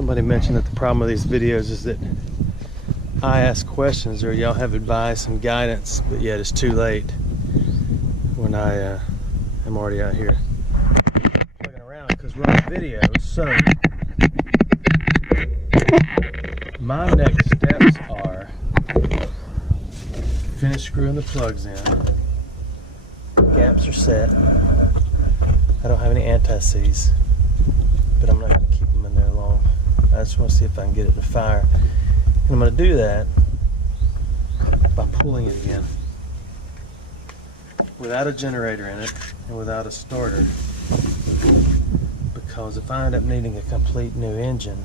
Somebody mentioned that the problem with these videos is that I ask questions or y'all have advice and guidance, but yet it's too late when I am already out here looking around because we're on video. So my next steps are finish screwing the plugs in. Gaps are set. I don't have any anti-seize, but I'm not going to keep them in there long. I just want to see if I can get it to fire. And I'm going to do that by pulling it again without a generator in it and without a starter, because if I end up needing a complete new engine,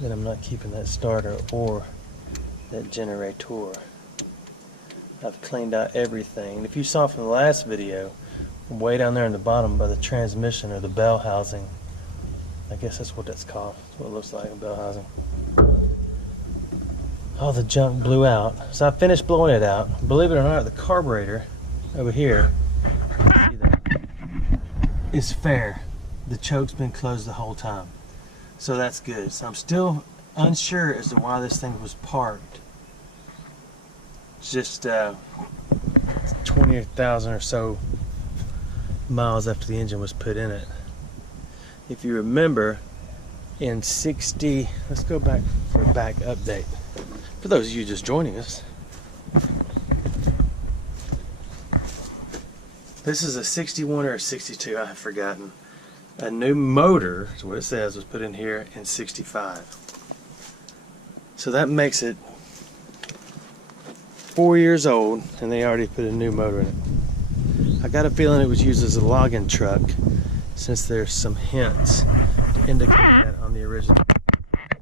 then I'm not keeping that starter or that generator. I've cleaned out everything, and if you saw from the last video, way down there in the bottom by the transmission or the bell housing, I guess that's what that's called. That's what it looks like, a bell housing. All the junk blew out. So I finished blowing it out. Believe it or not, the carburetor over here, see that, is fair. The choke's been closed the whole time. So that's good. So I'm still unsure as to why this thing was parked. It's just 20,000 or so miles after the engine was put in it. If you remember, in 60, let's go back for a back update. For those of you just joining us, this is a 61 or a 62, I have forgotten. A new motor, is what it says, was put in here in 65. So that makes it 4 years old, and they already put a new motor in it. I got a feeling it was used as a logging truck, since there's some hints to indicate that on the original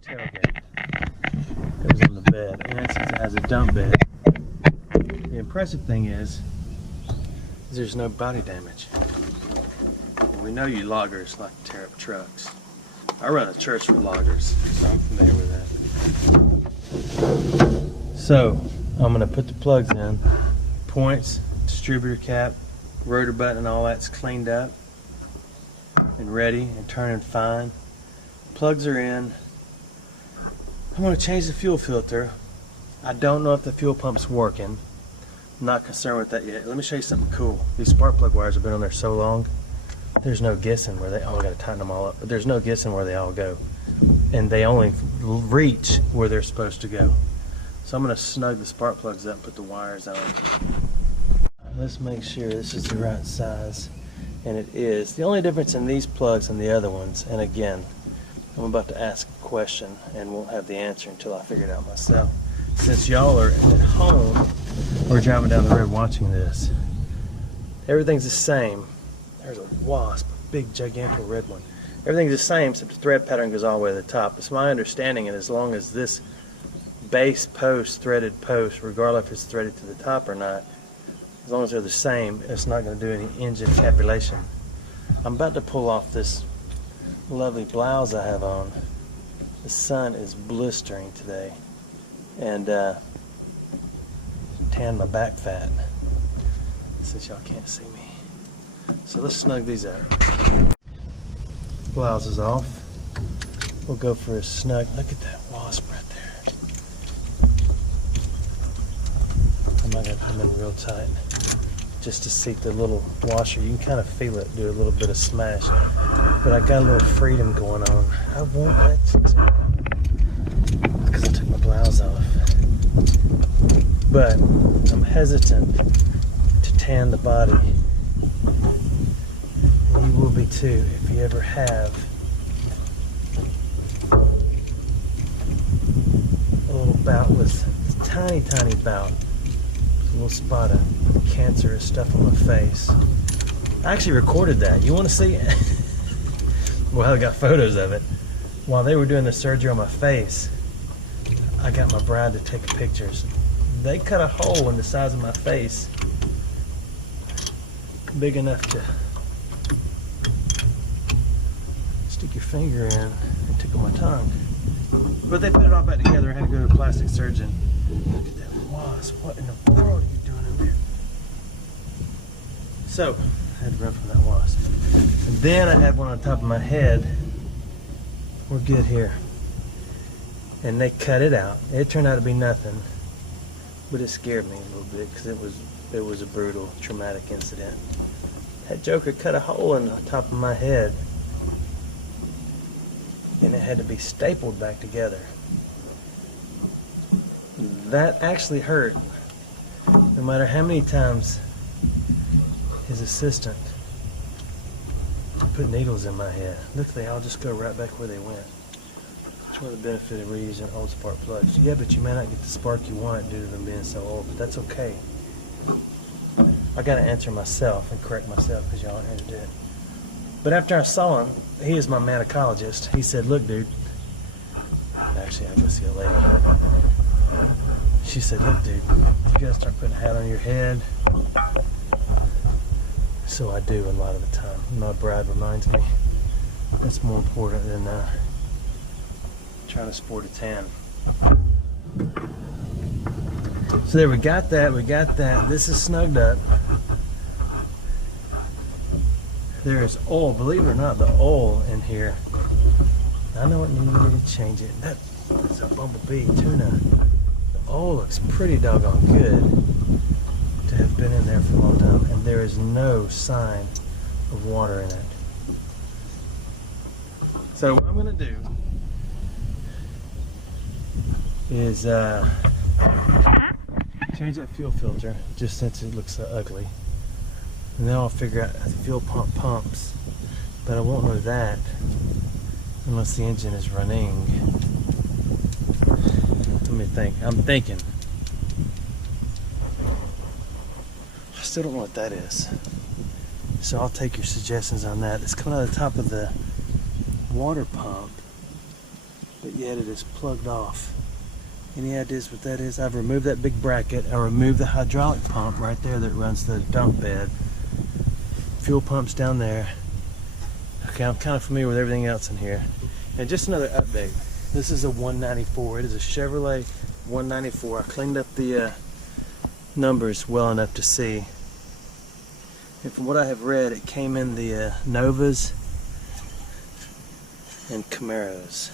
tailgate. It was on the bed, and it has a dump bed. The impressive thing is there's no body damage. And we know you loggers like to tear up trucks. I run a church for loggers, so I'm familiar with that. So I'm going to put the plugs in. Points, distributor cap, rotor button, and all that's cleaned up and ready and turning fine. Plugs are in. I'm going to change the fuel filter. I don't know if the fuel pump's working. I'm not concerned with that yet. Let me show you something cool. These spark plug wires have been on there so long, there's no guessing where they, oh, I got to tighten them all up, but there's no guessing where they all go. And they only reach where they're supposed to go. So I'm going to snug the spark plugs up and put the wires on. Let's make sure this is the right size. And it is. The only difference in these plugs and the other ones, and again, I'm about to ask a question and won't have the answer until I figure it out myself. Since y'all are at home or driving down the road watching this, everything's the same. There's a wasp, a big gigantic red one. Everything's the same except the thread pattern goes all the way to the top. It's my understanding, and as long as this base post, threaded post, regardless if it's threaded to the top or not, as long as they're the same, it's not going to do any engine capulation. I'm about to pull off this lovely blouse I have on. The sun is blistering today, and tan my back fat since y'all can't see me. So let's snug these up. Blouse is off. We'll go for a snug. Look at that wasp right there. I might have to put them in real tight just to seat the little washer. You can kind of feel it do a little bit of smash, but I got a little freedom going on. I won't let you because I took my blouse off, but I'm hesitant to tan the body, and you will be too if you ever have a little bout with a tiny bout, a little spot of cancerous stuff on my face. I actually recorded that. You want to see it? Well, I got photos of it. While they were doing the surgery on my face, I got my bride to take pictures. They cut a hole in the size of my face big enough to stick your finger in and tickle my tongue. But they put it all back together. I had to go to a plastic surgeon. Look at that wasp. What in the world are you doing in there? So, I had to run from that wasp. And then I had one on top of my head we're good here. And they cut it out. It turned out to be nothing, but it scared me a little bit because it was a brutal, traumatic incident. That joker cut a hole in the top of my head, and it had to be stapled back together. That actually hurt, no matter how many times his assistant put needles in my head. Look, they all just go right back where they went. That's one of the benefits of reusing old spark plugs. Yeah, but you may not get the spark you want due to them being so old, but that's okay. I gotta answer myself and correct myself because y'all aren't here to do it. But after I saw him, he is my manicologist. He said, look, dude. Actually, I go see a lady. She said, look, dude, you gotta start putting a hat on your head. So I do a lot of the time. My bride reminds me that's more important than trying to sport a tan. So there, we got that. This is snugged up. There is oil, believe it or not, the oil in here. I know it needed me to change it. That's a bumblebee tuna. The oil looks pretty doggone good to have been in there for a long time, and there is no sign of water in it. So what I'm gonna do is change that fuel filter, just since it looks so ugly. And then I'll figure out how the fuel pump pumps. But I won't know that unless the engine is running. Let me think. I'm thinking. I still don't know what that is. So I'll take your suggestions on that. It's coming out of the top of the water pump, but yet it is plugged off. Any ideas what that is? I've removed that big bracket. I removed the hydraulic pump right there that runs the dump bed. Fuel pump's down there. Okay, I'm kind of familiar with everything else in here. And just another update. This is a 194. It is a Chevrolet 194. I cleaned up the numbers well enough to see. And from what I have read, it came in the Novas and Camaros.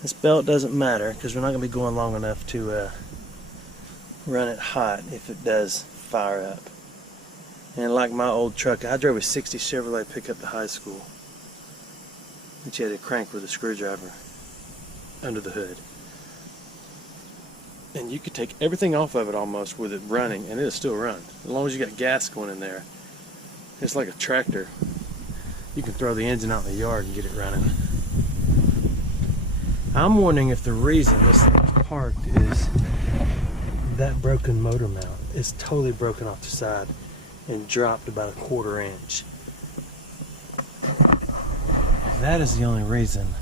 This belt doesn't matter because we're not going to be going long enough to run it hot if it does fire up. And like my old truck, I drove a 60 Chevrolet pickup to high school, which you had to crank with a screwdriver under the hood. And you could take everything off of it almost with it running, and it'll still run. As long as you got gas going in there. It's like a tractor. You can throw the engine out in the yard and get it running. I'm wondering if the reason this thing is parked is that broken motor mount. It's totally broken off the side and dropped about a 1/4 inch. If that is the only reason,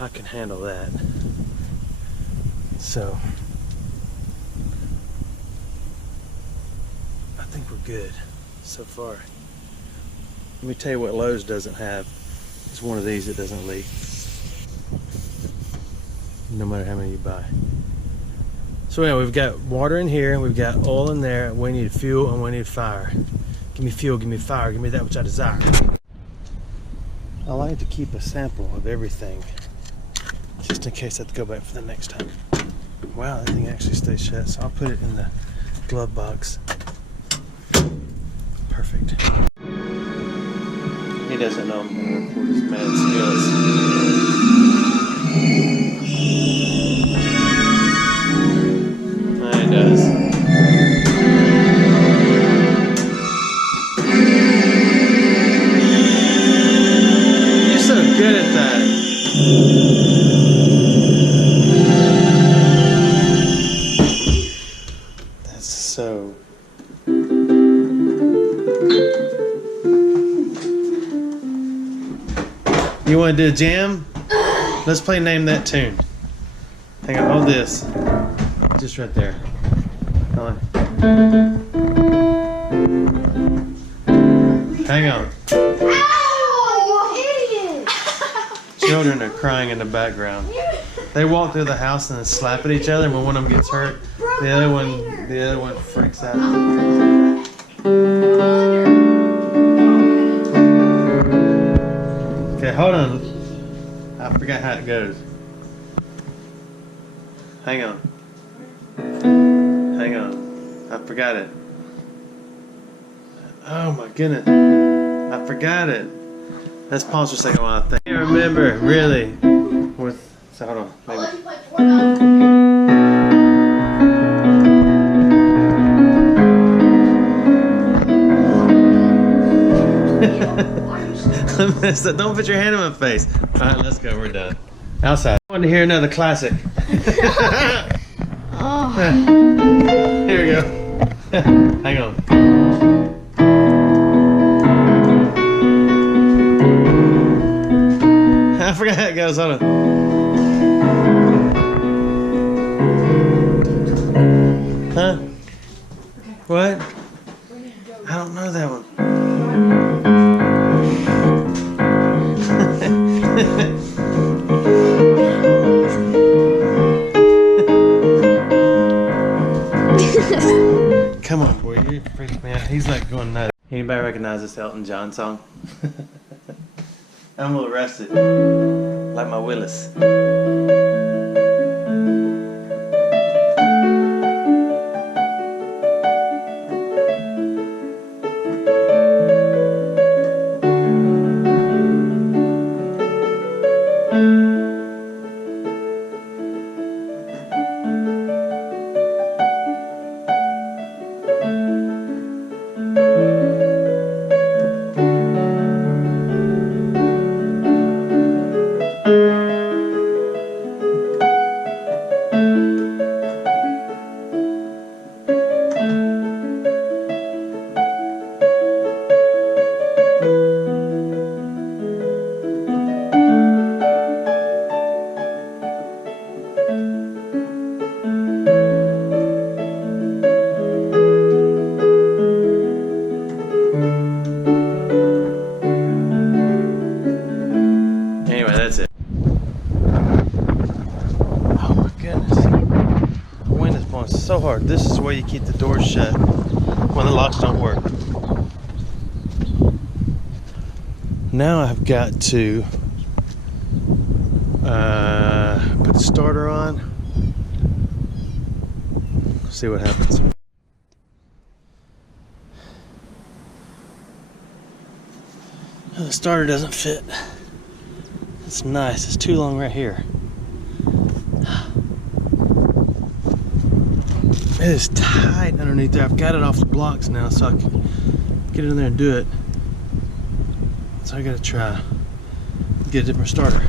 I can handle that. So I think we're good so far. Let me tell you what Lowe's doesn't have. It's one of these that doesn't leak, no matter how many you buy. So anyway, we've got water in here, we've got oil in there, we need fuel and we need fire. Give me fuel, give me fire, give me that which I desire. I like to keep a sample of everything, just in case I have to go back for the next time. Wow, that thing actually stays shut, so I'll put it in the glove box. Perfect. He doesn't know I'm going to record his mad skills. He does. You're so good at that. That's so. You want to do a jam? Let's play Name That Tune. Hang on, hold this. Just right there. Hold on. Hang on. Ow, you idiot! Children are crying in the background. They walk through the house and then slap at each other, and when one of them gets hurt, the other one freaks out. Okay, hold on. I forgot how it goes. Hang on. Hang on. I forgot it. Oh my goodness. I forgot it. Let's pause for a second while I think. I can't remember, really. So hold on. I'll Maybe. let you play Fortnite. I messed up. Don't put your hand in my face. Alright, let's go. We're done. Outside. I wanted to hear another classic. Oh. Here we go. Hang on. I forgot how it goes. Hold on. Huh? What? I don't know that one. Come on, boy, you freaked me out. He's like going nuts. Anybody recognize this Elton John song? I'm a little arrested, like my Willys. Anyway, that's it. Oh my goodness. The wind is blowing so hard. This is where you keep the doors shut when the locks don't work. Now I've got to put the starter on. See what happens. Oh, the starter doesn't fit. It's nice. It's too long right here. It is tight underneath there. I've got it off the blocks now so I can get in there and do it. So I gotta try get a different starter.